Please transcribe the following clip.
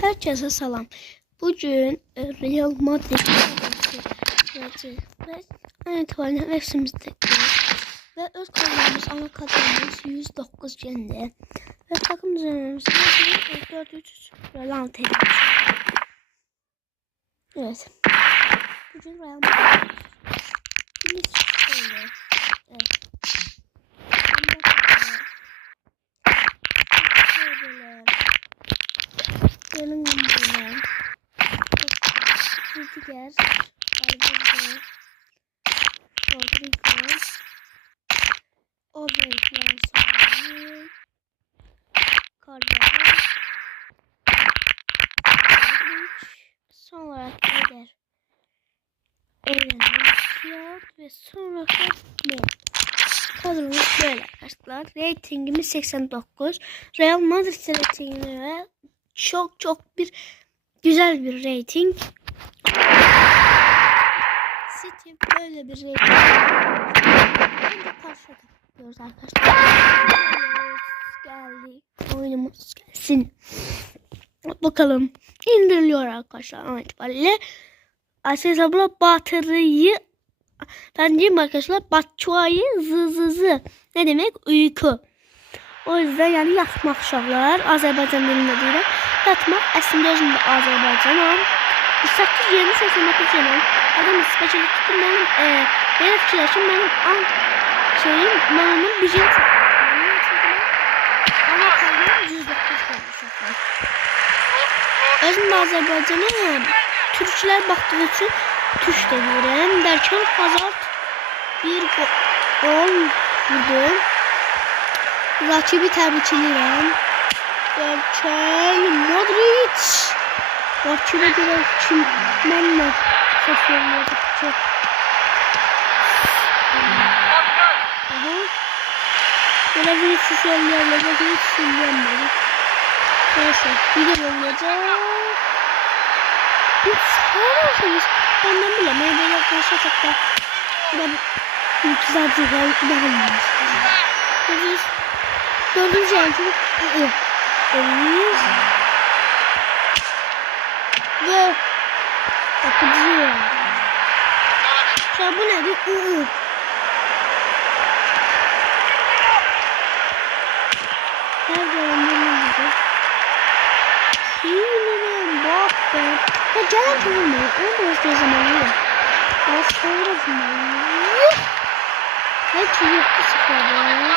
Herkese salam. Bugün Real Madrid itibariyle Rex'imizdeyiz. Ve öz kadromuz, ana kadromuz 109 gündə. Ve takım düzenlememiz 4-3 Real tekrar. Evet. Bugün Real Madrid. Evet. Gelin böyle. Rüdiger, Valverde, Rodrigo, Odegaard, Carvalho, son olarak Eder, ve sonra ne? Kadromuz böyle arkadaşlar. Ratingimiz 89. Real Madrid ratingine ve çok bir güzel bir rating. City böyle bir rating. Şimdi karşıya takıyoruz arkadaşlar. Geldi. Oyunumuz gelsin. Bakalım. İndiriliyor arkadaşlar. An itibariyle. Aslında batırıyı ben diyeyim arkadaşlar. Batçuayı zı. Ne demek? Uyku. O yüzden yani yatmak uşaqlar. Azərbaycan dilində deyirəm. Yatmaq əslində özümdə Azərbaycanam. 8 20 89 canım. Adam spesialist tuttum benim. Benim fikirləşim benim mamamın bizim ana kalbim 109 uşaqlar. Özümdə Azərbaycanam. Türkçülər baxdığı üçün Türk də deyirəm. Dərkən Hazard bir gol vurdu. Rakibi təbrikləirəm. Dərkən Modric. Rakibə görə kim mənlə səs verməyəcək ki. Belə bir süsəllərlə bir süsəllərlə. Neyse, bir de olacaq. Hiç sağlarsınız. Benden bile meyveyle karşılaşacak da. Bu da güzel bir inanılmaz. Dördüncü yancı. Ve bakıcı. Şu an bu nedir? Nerede öldürmüyor? Sinirlen bak be. Ya gelen tanımıyor. Onu da özgür zamanı. Az sonra zamanı. Belki yoktu sıfırda.